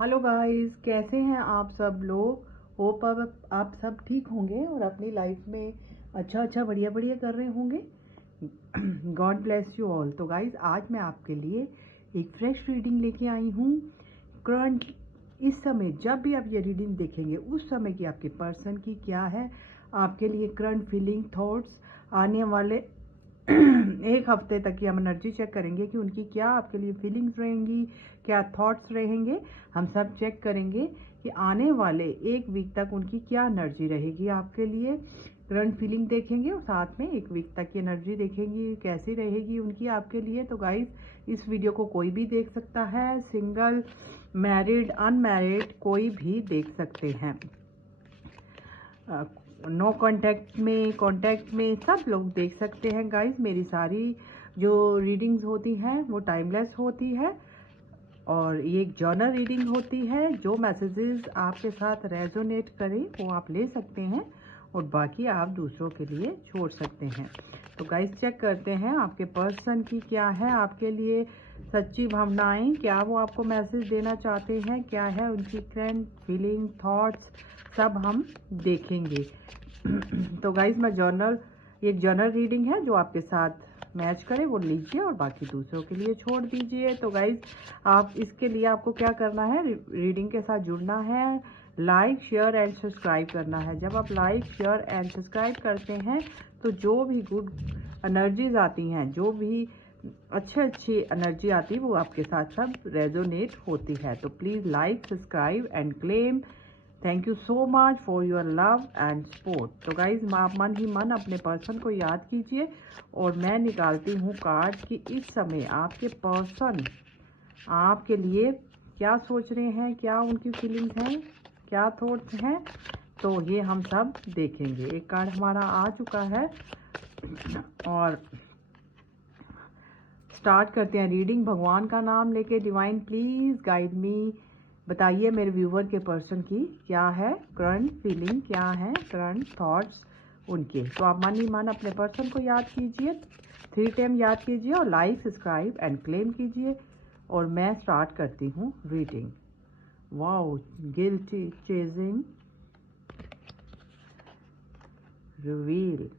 Hello guys, कैसे हैं आप सब लोग। होप आप सब ठीक होंगे और अपनी लाइफ में अच्छा बढ़िया बढ़िया कर रहे होंगे। God bless you all. तो गाइस, आज मैं आपके लिए एक फ्रेश रीडिंग लेके आई हूँ। करंट इस समय जब भी आप ये रीडिंग देखेंगे उस समय की आपके पर्सन की क्या है आपके लिए करंट फीलिंग थॉट्स आने वाले एक हफ्ते तक की हम एनर्जी चेक करेंगे कि उनकी क्या आपके लिए फीलिंग्स रहेंगी, क्या थॉट्स रहेंगे। हम सब चेक करेंगे कि आने वाले एक वीक तक उनकी क्या एनर्जी रहेगी आपके लिए। करंट फीलिंग देखेंगे और साथ में एक वीक तक की एनर्जी देखेंगी कैसी रहेगी उनकी आपके लिए। तो गाइस, इस वीडियो को कोई भी देख सकता है, सिंगल, मैरिड, अनमैरिड, कोई भी देख सकते हैं। नो कांटेक्ट में सब लोग देख सकते हैं। गाइस, मेरी सारी जो रीडिंग्स होती हैं वो टाइमलेस होती है और ये एक जर्नल रीडिंग होती है। जो मैसेजेस आपके साथ रेजोनेट करें वो आप ले सकते हैं और बाकी आप दूसरों के लिए छोड़ सकते हैं। तो गाइस, चेक करते हैं आपके पर्सन की क्या है आपके लिए सच्ची भावनाएं, क्या वो आपको मैसेज देना चाहते हैं, क्या है उनकी करंट फीलिंग थॉट्स, सब हम देखेंगे। तो गाइस, एक जर्नल रीडिंग है जो आपके साथ मैच करे वो लीजिए और बाकी दूसरों के लिए छोड़ दीजिए। तो गाइस, आप इसके लिए आपको क्या करना है, रीडिंग के साथ जुड़ना है, लाइक शेयर एंड सब्सक्राइब करना है। जब आप लाइक शेयर एंड सब्सक्राइब करते हैं तो जो भी गुड एनर्जीज आती हैं, जो भी अच्छी एनर्जी आती है वो आपके साथ सब रेजोनेट होती है। तो please like subscribe and claim. Thank you so much for your love and support. तो गाइज, आप मन ही मन अपने पर्सन को याद कीजिए और मैं निकालती हूँ कार्ड कि इस समय आपके पर्सन आपके लिए क्या सोच रहे हैं, क्या उनकी फीलिंग्स हैं, क्या थॉट्स हैं। तो ये हम सब देखेंगे। एक कार्ड हमारा आ चुका है और स्टार्ट करते हैं रीडिंग। भगवान का नाम लेके, डिवाइन प्लीज गाइड मी। बताइए मेरे व्यूवर के पर्सन की क्या है करंट फीलिंग, क्या है करंट थॉट्स उनके। तो आप मन ही मन अपने पर्सन को याद कीजिए, 3 टाइम याद कीजिए और लाइक सब्सक्राइब एंड क्लेम कीजिए और मैं स्टार्ट करती हूँ reading. Wow, guilty chasing, reveal.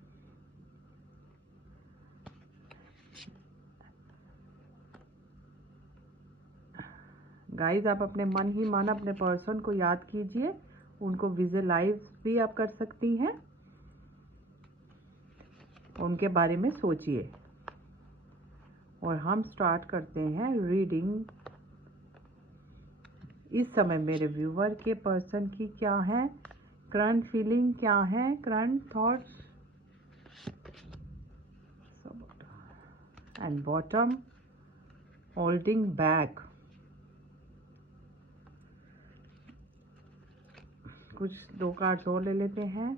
Guys, आप अपने मन ही मन अपने पर्सन को याद कीजिए, उनको विजुअलाइज भी आप कर सकती हैं, उनके बारे में सोचिए और हम स्टार्ट करते हैं रीडिंग। इस समय मेरे व्यूवर के पर्सन की क्या है करंट फीलिंग, क्या है current thoughts and bottom holding back. कुछ 2 कार्ड्स और ले लेते हैं।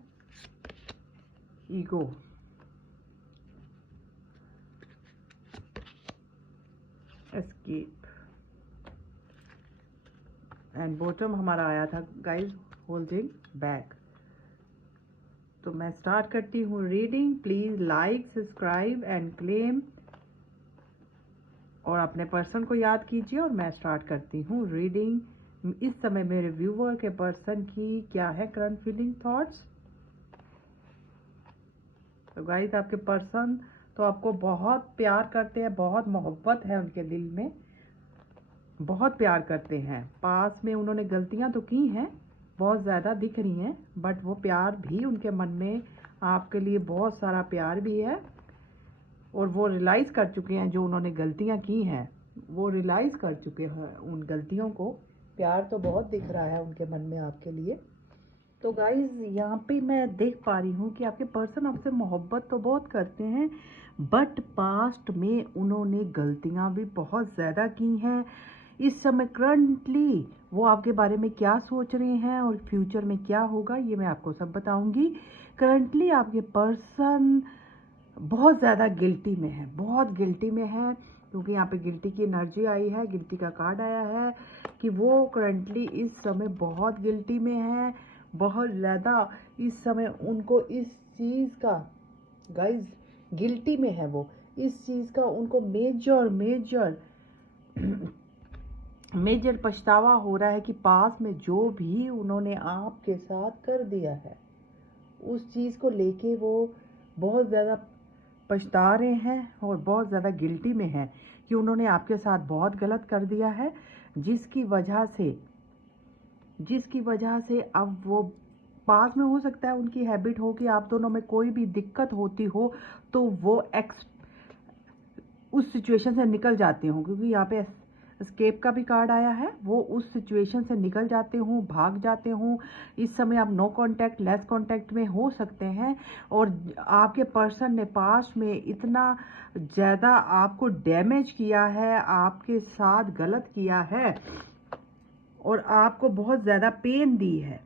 ईगो, एस्केप एंड बॉटम हमारा आया था गाइस होल्डिंग बैक। तो मैं स्टार्ट करती हूँ reading. Please like subscribe and claim और अपने पर्सन को याद कीजिए और मैं स्टार्ट करती हूँ रीडिंग। इस समय मेरे व्यूवर के पर्सन की क्या है करंट फीलिंग थॉट्स। तो गाइस, आपके पर्सन तो आपको बहुत प्यार करते हैं, बहुत मोहब्बत है उनके दिल में, बहुत प्यार करते हैं। पास में उन्होंने गलतियां तो की हैं, बहुत ज़्यादा दिख रही हैं, बट वो प्यार भी उनके मन में आपके लिए बहुत सारा प्यार भी है और वो रियलाइज़ कर चुके हैं जो उन्होंने गलतियां की हैं, वो रियलाइज़ कर चुके हैं उन गलतियों को। प्यार तो बहुत दिख रहा है उनके मन में आपके लिए। तो गाइज, यहाँ पे मैं देख पा रही हूँ कि आपके पर्सन आपसे मोहब्बत तो बहुत करते हैं, बट पास्ट में उन्होंने गलतियाँ भी बहुत ज़्यादा की हैं। इस समय करंटली वो आपके बारे में क्या सोच रहे हैं और फ्यूचर में क्या होगा ये मैं आपको सब बताऊंगी। करंटली आपके पर्सन बहुत ज़्यादा गिल्टी में है, बहुत गिल्टी में है, क्योंकि यहाँ पे गिल्टी की एनर्जी आई है, गिल्टी का कार्ड आया है कि वो करंटली इस समय बहुत गिल्टी में है, बहुत ज़्यादा। इस समय उनको इस चीज़ का, गाइज, गिल्टी में है वो, इस चीज़ का उनको मेजर मेजर पछतावा हो रहा है कि पास में जो भी उन्होंने आपके साथ कर दिया है उस चीज़ को लेके वो बहुत ज़्यादा पछता रहे हैं और बहुत ज़्यादा गिल्टी में हैं कि उन्होंने आपके साथ बहुत गलत कर दिया है, जिसकी वजह से अब वो पास में, हो सकता है उनकी हैबिट हो कि आप दोनों में कोई भी दिक्कत होती हो तो वो उस सिचुएशन से निकल जाते हों, क्योंकि यहाँ पे एस्केप का भी कार्ड आया है। वो उस सिचुएशन से निकल जाते हों, भाग जाते हों। इस समय आप नो कांटेक्ट, लेस कांटेक्ट में हो सकते हैं और आपके पर्सन ने पास्ट में इतना ज़्यादा आपको डैमेज किया है, आपके साथ गलत किया है और आपको बहुत ज़्यादा पेन दी है,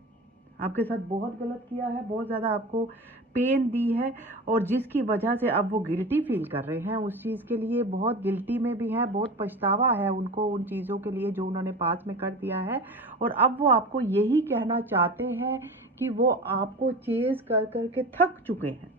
आपके साथ बहुत गलत किया है, बहुत ज़्यादा आपको पेन दी है और जिसकी वजह से अब वो गिल्टी फील कर रहे हैं उस चीज़ के लिए, बहुत गिल्टी में भी है, बहुत पछतावा है उनको उन चीज़ों के लिए जो उन्होंने पास में कर दिया है। और अब वो आपको यही कहना चाहते हैं कि वो आपको चेज कर करके थक चुके हैं,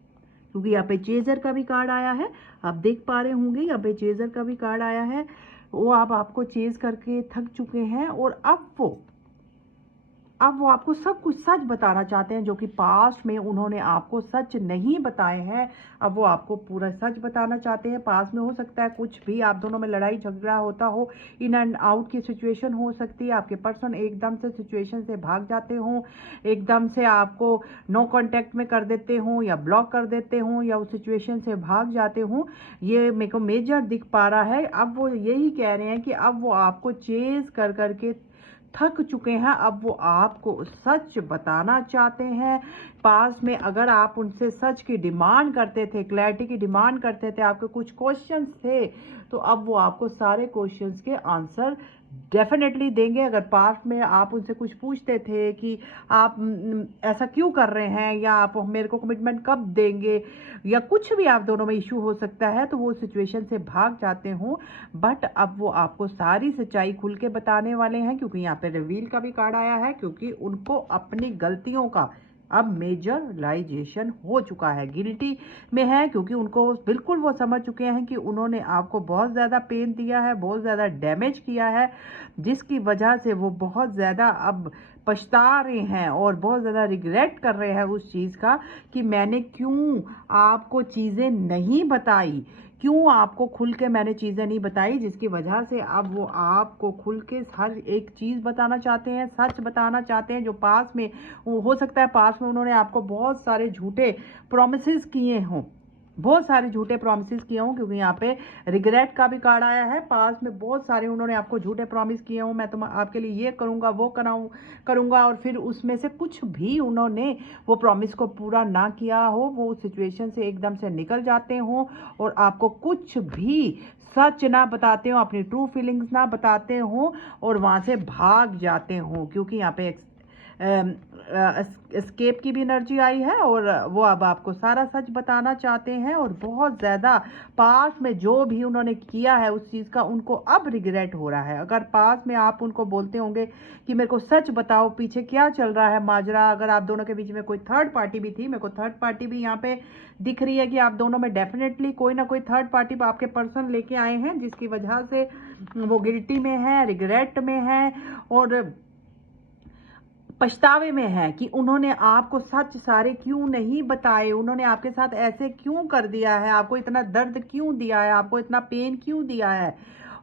क्योंकि यहाँ पे चेजर का भी कार्ड आया है, आप देख पा रहे होंगे यहाँ पे चेजर का भी कार्ड आया है। वो आपको चेज करके थक चुके हैं और अब वो आपको सब कुछ सच बताना चाहते हैं जो कि पास्ट में उन्होंने आपको सच नहीं बताए हैं। अब वो आपको पूरा सच बताना चाहते हैं। पास्ट में हो सकता है कुछ भी आप दोनों में लड़ाई झगड़ा होता हो, इन एंड आउट की सिचुएशन हो सकती है, आपके पर्सन एकदम से सिचुएशन से भाग जाते हों, एकदम से आपको नो कांटेक्ट में कर देते हों या ब्लॉक कर देते हों या उस सिचुएशन से भाग जाते हों। ये मेरे को मेजर दिख पा रहा है। अब वो यही कह रहे हैं कि अब वो आपको चेज कर करके थक चुके हैं, अब वो आपको सच बताना चाहते हैं। पास में अगर आप उनसे सच की डिमांड करते थे, क्लैरिटी की डिमांड करते थे, आपके कुछ क्वेश्चंस थे, तो अब वो आपको सारे क्वेश्चंस के आंसर डेफिनेटली देंगे। अगर पास्ट में आप उनसे कुछ पूछते थे कि आप ऐसा क्यों कर रहे हैं या आप मेरे को कमिटमेंट कब देंगे या कुछ भी आप दोनों में इशू हो सकता है, तो वो सिचुएशन से भाग जाते हों, बट अब वो आपको सारी सच्चाई खुल के बताने वाले हैं, क्योंकि यहाँ पे रिवील का भी कार्ड आया है, क्योंकि उनको अपनी गलतियों का अब मेजरलाइजेशन हो चुका है, गिल्टी में है, क्योंकि उनको बिल्कुल वो समझ चुके हैं कि उन्होंने आपको बहुत ज़्यादा पेन दिया है, बहुत ज़्यादा डैमेज किया है, जिसकी वजह से वो बहुत ज़्यादा अब पछता रहे हैं और बहुत ज़्यादा रिग्रेट कर रहे हैं उस चीज़ का कि मैंने क्यों आपको चीज़ें नहीं बताई, क्यों आपको खुल के मैंने चीज़ें नहीं बताई, जिसकी वजह से अब वो आपको खुल के हर एक चीज़ बताना चाहते हैं, सच बताना चाहते हैं। जो पास में हो सकता है पास में उन्होंने आपको बहुत सारे झूठे प्रॉमिसेस किए हों, बहुत सारे झूठे प्रॉमिसेस किए हों, क्योंकि यहाँ पे रिग्रेट का भी कार्ड आया है। पास में बहुत सारे उन्होंने आपको झूठे प्रॉमिस किए हों, मैं तुम आपके लिए ये करूँगा, वो करूँगा, और फिर उसमें से कुछ भी उन्होंने वो प्रॉमिस को पूरा ना किया हो, वो उस सिचुएशन से एकदम से निकल जाते हों और आपको कुछ भी सच ना बताते हो, अपनी ट्रू फीलिंग्स ना बताते हो और वहाँ से भाग जाते हो, क्योंकि यहाँ पे एस्केप की भी एनर्जी आई है और वो अब आपको सारा सच बताना चाहते हैं और बहुत ज़्यादा पास में जो भी उन्होंने किया है उस चीज़ का उनको अब रिग्रेट हो रहा है। अगर पास में आप उनको बोलते होंगे कि मेरे को सच बताओ पीछे क्या चल रहा है माजरा, अगर आप दोनों के बीच में कोई थर्ड पार्टी भी थी, मेरे को थर्ड पार्टी भी यहाँ पे दिख रही है कि आप दोनों में डेफिनेटली कोई ना कोई थर्ड पार्टी आपके पर्सन लेके आए हैं, जिसकी वजह से वो गिल्टी में है, रिग्रेट में है और पछतावे में है कि उन्होंने आपको सच सारे क्यों नहीं बताए, उन्होंने आपके साथ ऐसे क्यों कर दिया है, आपको इतना दर्द क्यों दिया है, आपको इतना पेन क्यों दिया है,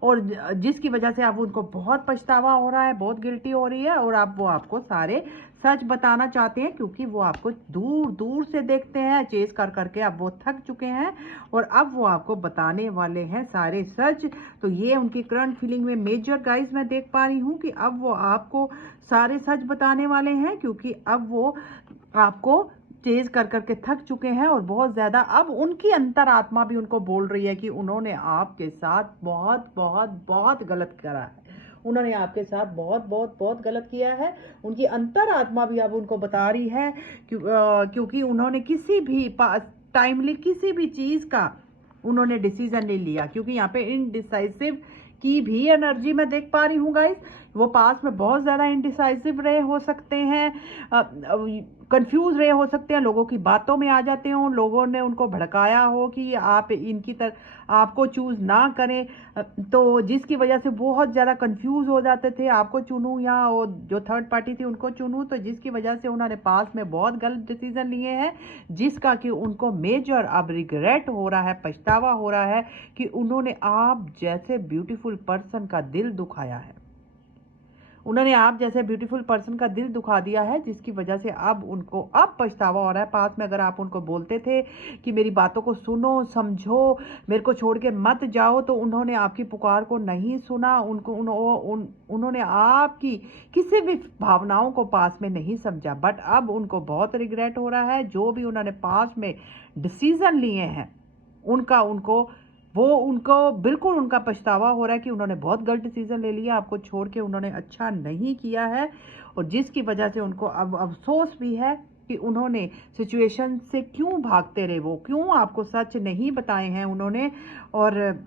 और जिसकी वजह से अब उनको बहुत पछतावा हो रहा है, बहुत गिल्टी हो रही है और अब वो आपको सारे सच बताना चाहते हैं, क्योंकि वो आपको दूर दूर से देखते हैं, चेस कर करके अब वो थक चुके हैं और अब वो आपको बताने वाले हैं सारे सच। तो ये उनकी करंट फीलिंग में मेजर गाइस मैं देख पा रही हूँ कि अब वो आपको सारे सच बताने वाले हैं, क्योंकि अब वो आपको चेज कर करके थक चुके हैं और बहुत ज़्यादा अब उनकी अंतरात्मा भी उनको बोल रही है कि उन्होंने आपके साथ बहुत बहुत बहुत गलत करा है, उन्होंने आपके साथ बहुत बहुत बहुत गलत किया है। उनकी अंतरात्मा भी अब उनको बता रही है क्योंकि उन्होंने किसी भी टाइमली किसी भी चीज़ का उन्होंने डिसीजन नहीं लिया, क्योंकि यहाँ पे इनडिसाइसिव की भी एनर्जी मैं देख पा रही हूँ गाइस, वो पास में बहुत ज़्यादा इंडिसाइसिव रहे हो सकते हैं, कंफ्यूज रहे हो सकते हैं, लोगों की बातों में आ जाते हो, लोगों ने उनको भड़काया हो कि आप इनकी तरह आपको चूज़ ना करें, तो जिसकी वजह से बहुत ज़्यादा कंफ्यूज हो जाते थे, आपको चुनूं या वो जो थर्ड पार्टी थी उनको चुनूं, तो जिसकी वजह से उन्होंने पास में बहुत गलत डिसीजन लिए हैं, जिसका कि उनको मेजर अब रिग्रेट हो रहा है, पछतावा हो रहा है कि उन्होंने आप जैसे ब्यूटीफुल पर्सन का दिल दुखाया है, उन्होंने आप जैसे ब्यूटीफुल पर्सन का दिल दुखा दिया है, जिसकी वजह से अब उनको अब पछतावा हो रहा है। पास में अगर आप उनको बोलते थे कि मेरी बातों को सुनो, समझो, मेरे को छोड़ के मत जाओ, तो उन्होंने आपकी पुकार को नहीं सुना, उन्होंने आपकी किसी भी भावनाओं को पास में नहीं समझा। बट अब उनको बहुत रिग्रेट हो रहा है, जो भी उन्होंने पास में डिसीजन लिए हैं उनको बिल्कुल उनका पछतावा हो रहा है कि उन्होंने बहुत गलत डिसीजन ले लिया, आपको छोड़ के उन्होंने अच्छा नहीं किया है, और जिसकी वजह से उनको अब अफसोस भी है कि उन्होंने सिचुएशन से क्यों भागते रहे, वो क्यों आपको सच नहीं बताए हैं उन्होंने, और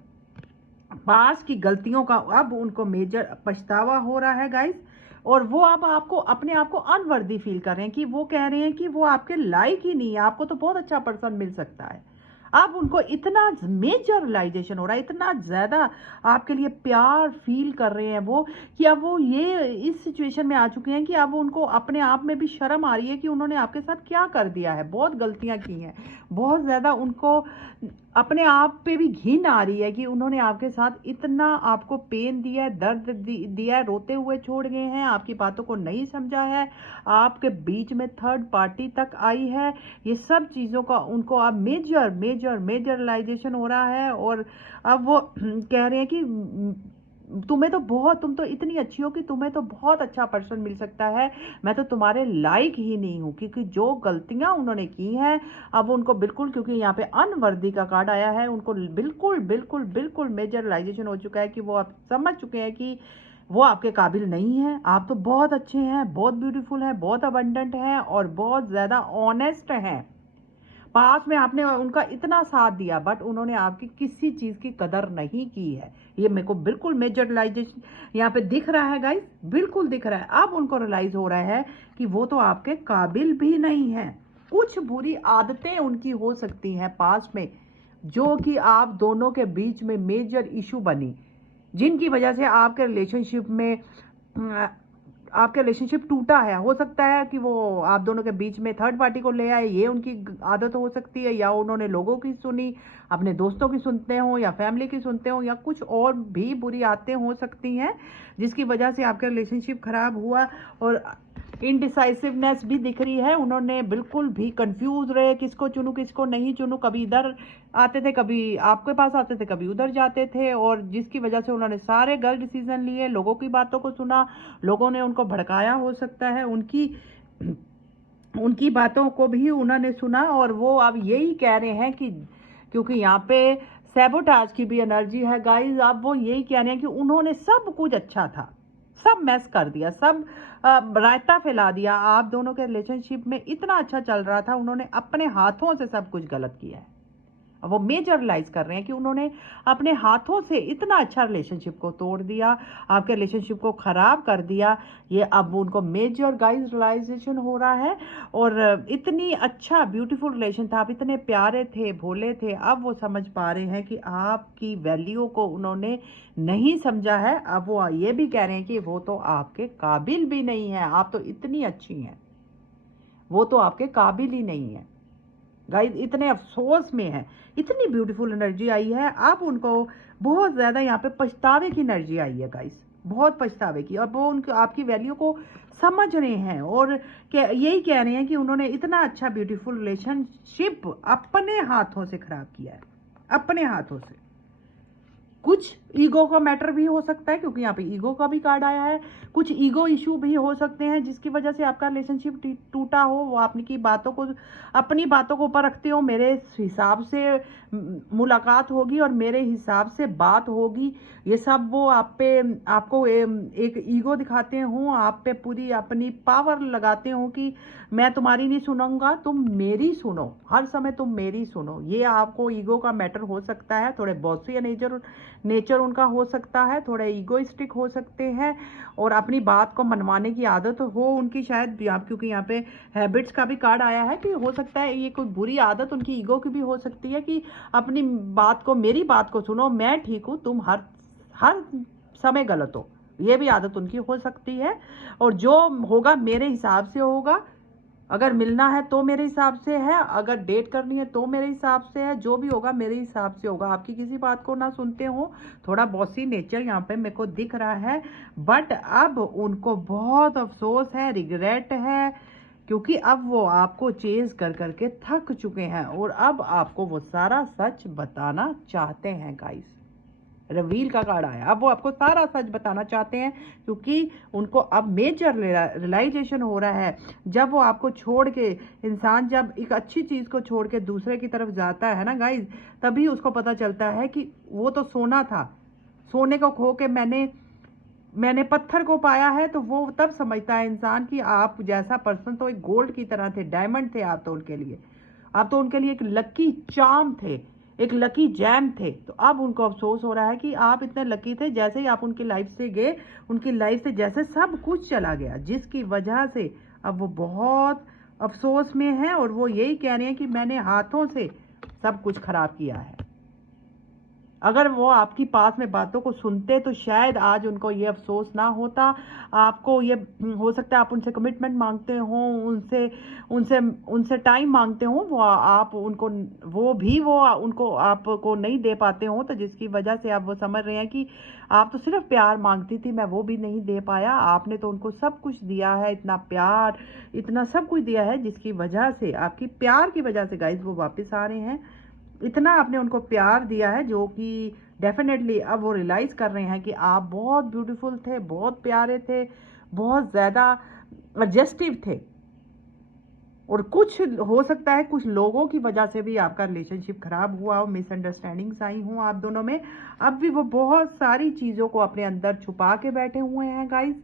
पास की गलतियों का अब उनको मेजर पछतावा हो रहा है गाइस। और वो अब आपको अपने आप को अनवर्दी फील कर रहे हैं, कि वो कह रहे हैं कि वो आपके लायक ही नहीं है, आपको तो बहुत अच्छा पर्सन मिल सकता है। अब उनको इतना मेजर रियलाइजेशन हो रहा है, इतना ज़्यादा आपके लिए प्यार फील कर रहे हैं वो, कि अब वो ये इस सिचुएशन में आ चुके हैं कि अब उनको अपने आप में भी शर्म आ रही है कि उन्होंने आपके साथ क्या कर दिया है, बहुत गलतियां की हैं, बहुत ज़्यादा उनको अपने आप पे भी घिन आ रही है कि उन्होंने आपके साथ इतना आपको पेन दिया है, दर्द दिया है, रोते हुए छोड़ गए हैं, आपकी बातों को नहीं समझा है, आपके बीच में थर्ड पार्टी तक आई है, ये सब चीज़ों का उनको अब मेजर मेजर मेजर रियलाइजेशन हो रहा है। और अब वो कह रहे हैं कि तुम तो इतनी अच्छी हो कि तुम्हें तो बहुत अच्छा पर्सन मिल सकता है, मैं तो तुम्हारे लायक ही नहीं हूँ, क्योंकि जो गलतियां उन्होंने की हैं अब उनको बिल्कुल, क्योंकि यहाँ पे अनवर्दी का कार्ड आया है, उनको बिल्कुल बिल्कुल बिल्कुल मेजर रियलाइजेशन हो चुका है कि वो आप समझ चुके हैं कि वो आपके काबिल नहीं है, आप तो बहुत अच्छे हैं, बहुत ब्यूटीफुल हैं, बहुत अबंडेंट हैं, और बहुत ज़्यादा ऑनेस्ट हैं। पास में आपने उनका इतना साथ दिया, बट उन्होंने आपकी किसी चीज़ की कदर नहीं की है, ये मेरे को बिल्कुल मेजर रियलाइजेशन यहाँ पे दिख रहा है गाइस, बिल्कुल दिख रहा है। अब उनको रियलाइज हो रहा है कि वो तो आपके काबिल भी नहीं है। कुछ बुरी आदतें उनकी हो सकती हैं पास में, जो कि आप दोनों के बीच में मेजर इशू बनी, जिनकी वजह से आपके रिलेशनशिप टूटा है। हो सकता है कि वो आप दोनों के बीच में थर्ड पार्टी को ले आए, ये उनकी आदत हो सकती है, या उन्होंने लोगों की सुनी, अपने दोस्तों की सुनते हो या फैमिली की सुनते हो, या कुछ और भी बुरी आदतें हो सकती हैं जिसकी वजह से आपका रिलेशनशिप खराब हुआ। और इनडिसाइसिवनेस भी दिख रही है, उन्होंने बिल्कुल भी कंफ्यूज रहे, किसको चुनूं किसको नहीं चुनूं, कभी इधर आते थे, कभी आपके पास आते थे, कभी उधर जाते थे, और जिसकी वजह से उन्होंने सारे गलत डिसीजन लिए, लोगों की बातों को सुना, लोगों ने उनको भड़काया हो सकता है, उनकी बातों को भी उन्होंने सुना, और वो अब यही कह रहे हैं कि क्योंकि यहाँ पे सैबोटाज की भी एनर्जी है गाइस, अब वो यही कह रहे हैं कि उन्होंने सब कुछ अच्छा था, सब मैस कर दिया, सब रायता फैला दिया, आप दोनों के रिलेशनशिप में इतना अच्छा चल रहा था, उन्होंने अपने हाथों से सब कुछ गलत किया है। अब वो मेजर रियलाइज कर रहे हैं कि उन्होंने अपने हाथों से इतना अच्छा रिलेशनशिप को तोड़ दिया, आपके रिलेशनशिप को खराब कर दिया, ये अब उनको मेजर गाइस रियलाइजेशन हो रहा है। और इतनी अच्छा ब्यूटीफुल रिलेशन था, आप इतने प्यारे थे, भोले थे, अब वो समझ पा रहे हैं कि आपकी वैल्यू को उन्होंने नहीं समझा है। अब वो ये भी कह रहे हैं कि वो तो आपके काबिल भी नहीं है, आप तो इतनी अच्छी हैं, वो तो आपके काबिल ही नहीं है। गाइस इतने अफसोस में है, इतनी ब्यूटीफुल एनर्जी आई है, अब उनको बहुत ज़्यादा यहाँ पे पछतावे की एनर्जी आई है गाइस, बहुत पछतावे की, और वो उनकी आपकी वैल्यू को समझ रहे हैं, और यही कह रहे हैं कि उन्होंने इतना अच्छा ब्यूटीफुल रिलेशनशिप अपने हाथों से खराब किया है, अपने हाथों से। कुछ ईगो का मैटर भी हो सकता है, क्योंकि यहाँ पे ईगो का भी कार्ड आया है, कुछ ईगो इशू भी हो सकते हैं जिसकी वजह से आपका रिलेशनशिप टूटा हो, वो अपनी बातों को ऊपर रखते हो, मेरे हिसाब से मुलाकात होगी और मेरे हिसाब से बात होगी, ये सब वो आपको एक ईगो दिखाते हो, आप पे पूरी अपनी पावर लगाते हो कि मैं तुम्हारी नहीं सुनूंगा, तुम मेरी सुनो, हर समय तुम मेरी सुनो, ये आपको ईगो का मैटर हो सकता है, थोड़े बॉसी नेचर उनका हो सकता है, थोड़ा ईगोइस्टिक हो सकते हैं और अपनी बात को मनवाने की आदत हो उनकी शायद, क्योंकि यहाँ पे हैबिट्स का भी कार्ड आया है कि हो सकता है ये कोई बुरी आदत उनकी ईगो की भी हो सकती है कि अपनी बात को, मेरी बात को सुनो, मैं ठीक हूँ, तुम हर हर समय गलत हो, ये भी आदत उनकी हो सकती है। और जो होगा मेरे हिसाब से होगा, अगर मिलना है तो मेरे हिसाब से है, अगर डेट करनी है तो मेरे हिसाब से है, जो भी होगा मेरे हिसाब से होगा। आपकी किसी बात को ना सुनते हो, थोड़ा बॉसी नेचर यहाँ पे मेरे को दिख रहा है। बट अब उनको बहुत अफसोस है, रिग्रेट है, क्योंकि अब वो आपको चेज कर करके थक चुके हैं और अब आपको वो सारा सच बताना चाहते हैं गाइस। रिवील का कार्ड आया, अब वो आपको सारा सच बताना चाहते हैं, क्योंकि उनको अब मेजर रियलाइजेशन हो रहा है। जब वो आपको छोड़ के, इंसान जब एक अच्छी चीज को छोड़ के दूसरे की तरफ जाता है ना गाइज, तभी उसको पता चलता है कि वो तो सोना था, सोने को खो के मैंने पत्थर को पाया है। तो वो तब समझता है इंसान कि आप जैसा पर्सन तो एक गोल्ड की तरह थे, डायमंड थे आप तो उनके लिए, आप तो उनके लिए एक लकी चार्म थे, एक लकी जैम थे। तो अब उनको अफसोस हो रहा है कि आप इतने लकी थे, जैसे ही आप उनकी लाइफ से गए, उनकी लाइफ से जैसे सब कुछ चला गया, जिसकी वजह से अब वो बहुत अफसोस में है और वो यही कह रहे हैं कि मैंने हाथों से सब कुछ खराब किया है। अगर वो आपकी पास में बातों को सुनते तो शायद आज उनको ये अफसोस ना होता। आपको ये हो सकता है आप उनसे कमिटमेंट मांगते हो, उनसे उनसे उनसे टाइम मांगते हो, वो आप उनको, वो उनको आपको नहीं दे पाते हो, तो जिसकी वजह से आप वो समझ रहे हैं कि आप तो सिर्फ प्यार मांगती थी, मैं वो भी नहीं दे पाया। आपने तो उनको सब कुछ दिया है, इतना प्यार, इतना सब कुछ दिया है, जिसकी वजह से, आपकी प्यार की वजह से गाइज वो वापस आ रहे हैं। इतना आपने उनको प्यार दिया है जो कि डेफिनेटली अब वो रियलाइज कर रहे हैं कि आप बहुत ब्यूटीफुल थे, बहुत प्यारे थे, बहुत ज़्यादा एडजस्टिव थे। और कुछ हो सकता है कुछ लोगों की वजह से भी आपका रिलेशनशिप खराब हुआ हो, मिसअंडरस्टैंडिंग्स आई हों आप दोनों में। अब भी वो बहुत सारी चीज़ों को अपने अंदर छुपा के बैठे हुए हैं गाइस।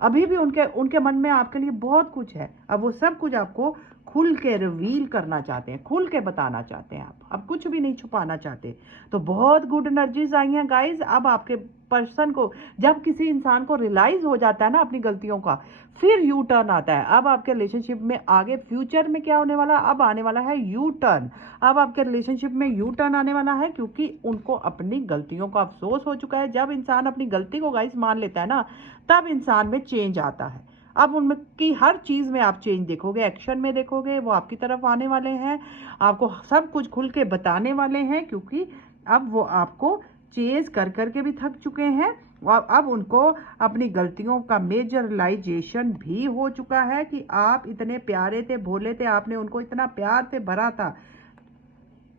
अभी भी उनके उनके मन में आपके लिए बहुत कुछ है। अब वो सब कुछ आपको खुल के रिवील करना चाहते हैं, खुल के बताना चाहते हैं। आप अब कुछ भी नहीं छुपाना चाहते। तो बहुत गुड एनर्जीज आई हैं गाइज। अब आपके पर्सन को, जब किसी इंसान को रियलाइज हो जाता है ना अपनी गलतियों का, फिर यू टर्न आता है। अब आपके रिलेशनशिप में आगे फ्यूचर में क्या होने वाला, अब आने वाला है यू टर्न। अब आपके रिलेशनशिप में यू टर्न आने वाला है, क्योंकि उनको अपनी गलतियों का अफसोस हो चुका है। जब इंसान अपनी गलती को गाइस मान लेता है ना, तब इंसान में चेंज आता है। अब उनकी हर चीज में आप चेंज देखोगे, एक्शन में देखोगे, वो आपकी तरफ आने वाले हैं, आपको सब कुछ खुल के बताने वाले हैं, क्योंकि अब वो आपको चेज कर करके भी थक चुके हैं। और अब उनको अपनी गलतियों का मेजर रियलाइजेशन भी हो चुका है कि आप इतने प्यारे थे, भोले थे, आपने उनको इतना प्यार से भरा था,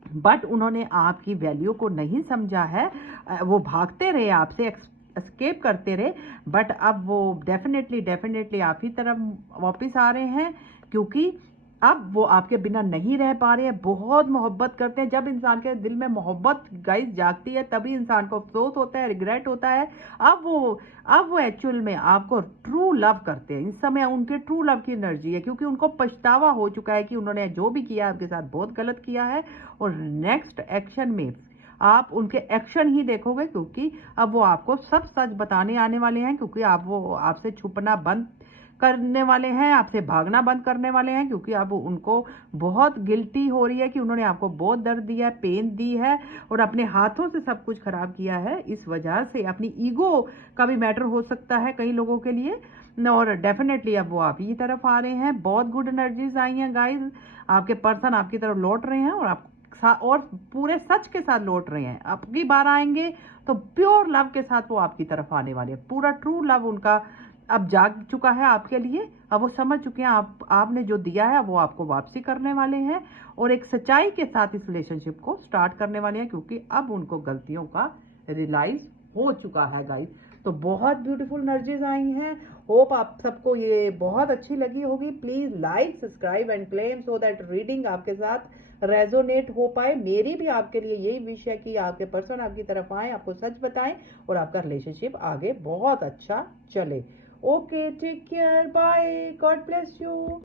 बट उन्होंने आपकी वैल्यू को नहीं समझा है। वो भागते रहे आपसे, एस्केप करते रहे, बट अब वो डेफिनेटली आप ही तरफ वापस आ रहे हैं, क्योंकि अब वो आपके बिना नहीं रह पा रहे हैं। बहुत मोहब्बत करते हैं। जब इंसान के दिल में मोहब्बत गाइस जागती है, तभी इंसान को अफसोस होता है, रिग्रेट होता है। अब वो एक्चुअल में आपको ट्रू लव करते हैं। इस समय उनके ट्रू लव की एनर्जी है, क्योंकि उनको पछतावा हो चुका है कि उन्होंने जो भी किया आपके साथ बहुत गलत किया है। और नेक्स्ट एक्शन में आप उनके एक्शन ही देखोगे, क्योंकि अब वो आपको सब सच बताने आने वाले हैं, क्योंकि वो आपसे छुपना बंद करने वाले हैं, आपसे भागना बंद करने वाले हैं, क्योंकि अब उनको बहुत गिल्टी हो रही है कि उन्होंने आपको बहुत दर्द दिया है, पेन दी है और अपने हाथों से सब कुछ खराब किया है। इस वजह से अपनी ईगो का भी मैटर हो सकता है कई लोगों के लिए। और डेफिनेटली अब वो आप ही तरफ आ रहे हैं। बहुत गुड एनर्जीज आई हैं गाइज। आपके पर्सन आपकी तरफ लौट रहे हैं और पूरे सच के साथ लौट रहे हैं। आपकी बार आएंगे तो प्योर लव के साथ वो आपकी तरफ आने वाले हैं। पूरा ट्रू लव उनका अब जाग चुका है आपके लिए। अब वो समझ चुके हैं आपने जो दिया है वो आपको वापसी करने वाले हैं, और एक सच्चाई के साथ इस रिलेशनशिप को स्टार्ट करने वाले हैं, क्योंकि अब उनको गलतियों का रियलाइज हो चुका है गाइस। तो बहुत ब्यूटीफुल एनर्जीज आई हैं। होप आप सबको ये बहुत अच्छी लगी होगी। Please like, subscribe and claim, so that reading आपके साथ रेजोनेट हो पाए। मेरी भी आपके लिए यही विश है कि आपके पर्सन आपकी तरफ आए, आपको सच बताएं और आपका रिलेशनशिप आगे बहुत अच्छा चले। Okay, take care, bye, God bless you.